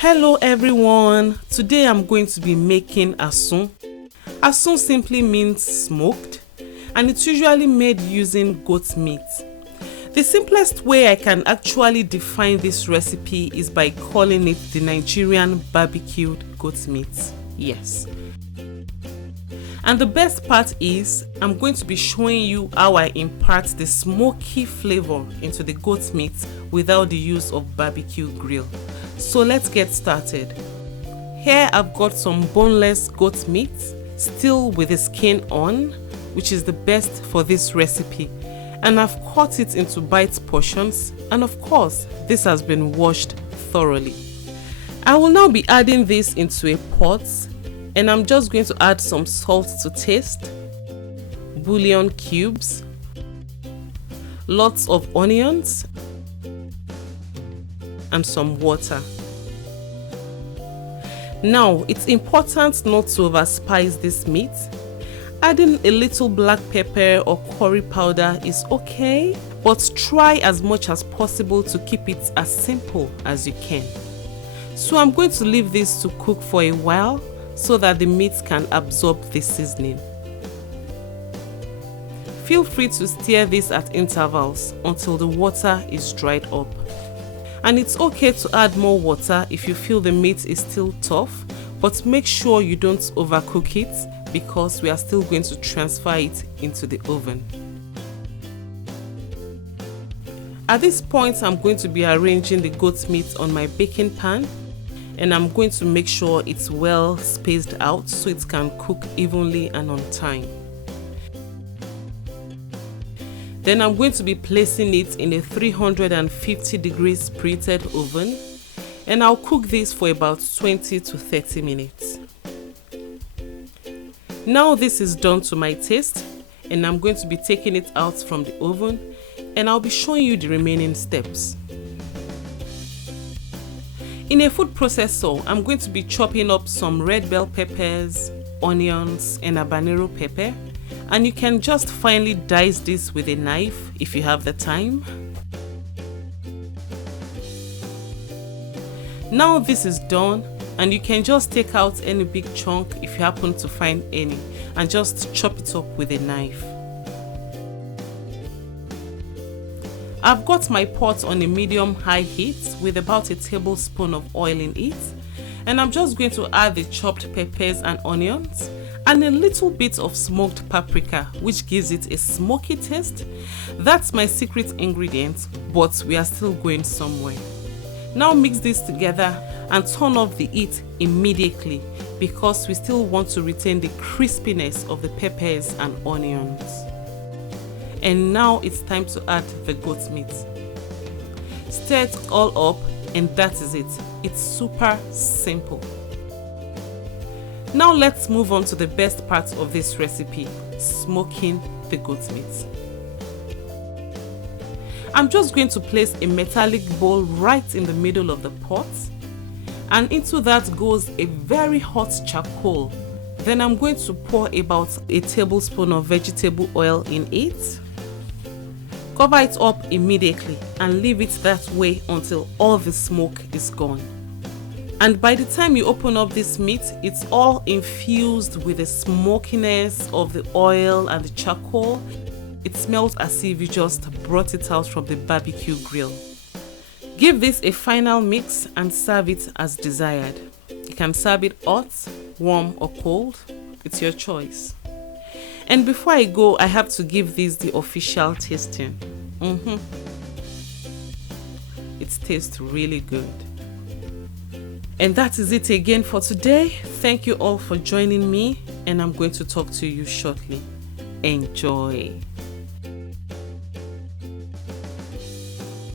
Hello everyone, today I'm going to be making Asun. Asun simply means smoked and it's usually made using goat meat. The simplest way I can actually define this recipe is by calling it the Nigerian barbecued goat meat. Yes. And the best part is I'm going to be showing you how I impart the smoky flavor into the goat meat without the use of barbecue grill. So let's get started. Here I've got some boneless goat meat, still with the skin on, which is the best for this recipe. And I've cut it into bite portions, and of course, this has been washed thoroughly. I will now be adding this into a pot, and I'm just going to add some salt to taste, bouillon cubes, lots of onions, and some water. Now, it's important not to overspice this meat. Adding a little black pepper or curry powder is okay, but try as much as possible to keep it as simple as you can. So I'm going to leave this to cook for a while so that the meat can absorb the seasoning. Feel free to stir this at intervals until the water is dried up. And it's okay to add more water if you feel the meat is still tough, but make sure you don't overcook it because we are still going to transfer it into the oven. At this point, I'm going to be arranging the goat meat on my baking pan, and I'm going to make sure it's well spaced out so it can cook evenly and on time. Then I'm going to be placing it in a 350 degrees preheated oven, and I'll cook this for about 20 to 30 minutes. Now this is done to my taste, and I'm going to be taking it out from the oven, and I'll be showing you the remaining steps. In a food processor, I'm going to be chopping up some red bell peppers, onions, and habanero pepper. And you can just finely dice this with a knife if you have the time. Now this is done, and you can just take out any big chunk if you happen to find any and just chop it up with a knife. I've got my pot on a medium-high heat with about a tablespoon of oil in it, and I'm just going to add the chopped peppers and onions and a little bit of smoked paprika, which gives it a smoky taste. That's my secret ingredient, but we are still going somewhere. Now mix this together and turn off the heat immediately because we still want to retain the crispiness of the peppers and onions. And now it's time to add the goat meat. Stir it all up, and that is it. It's super simple. Now let's move on to the best part of this recipe, smoking the goat meat. I'm just going to place a metallic bowl right in the middle of the pot, and into that goes a very hot charcoal. Then I'm going to pour about a tablespoon of vegetable oil in it. Cover it up immediately and leave it that way until all the smoke is gone. And by the time you open up this meat, it's all infused with the smokiness of the oil and the charcoal. It smells as if you just brought it out from the barbecue grill. Give this a final mix and serve it as desired. You can serve it hot, warm or cold. It's your choice. And before I go, I have to give this the official tasting. It tastes really good. And that is it again for today. Thank you all for joining me, and I'm going to talk to you shortly. Enjoy.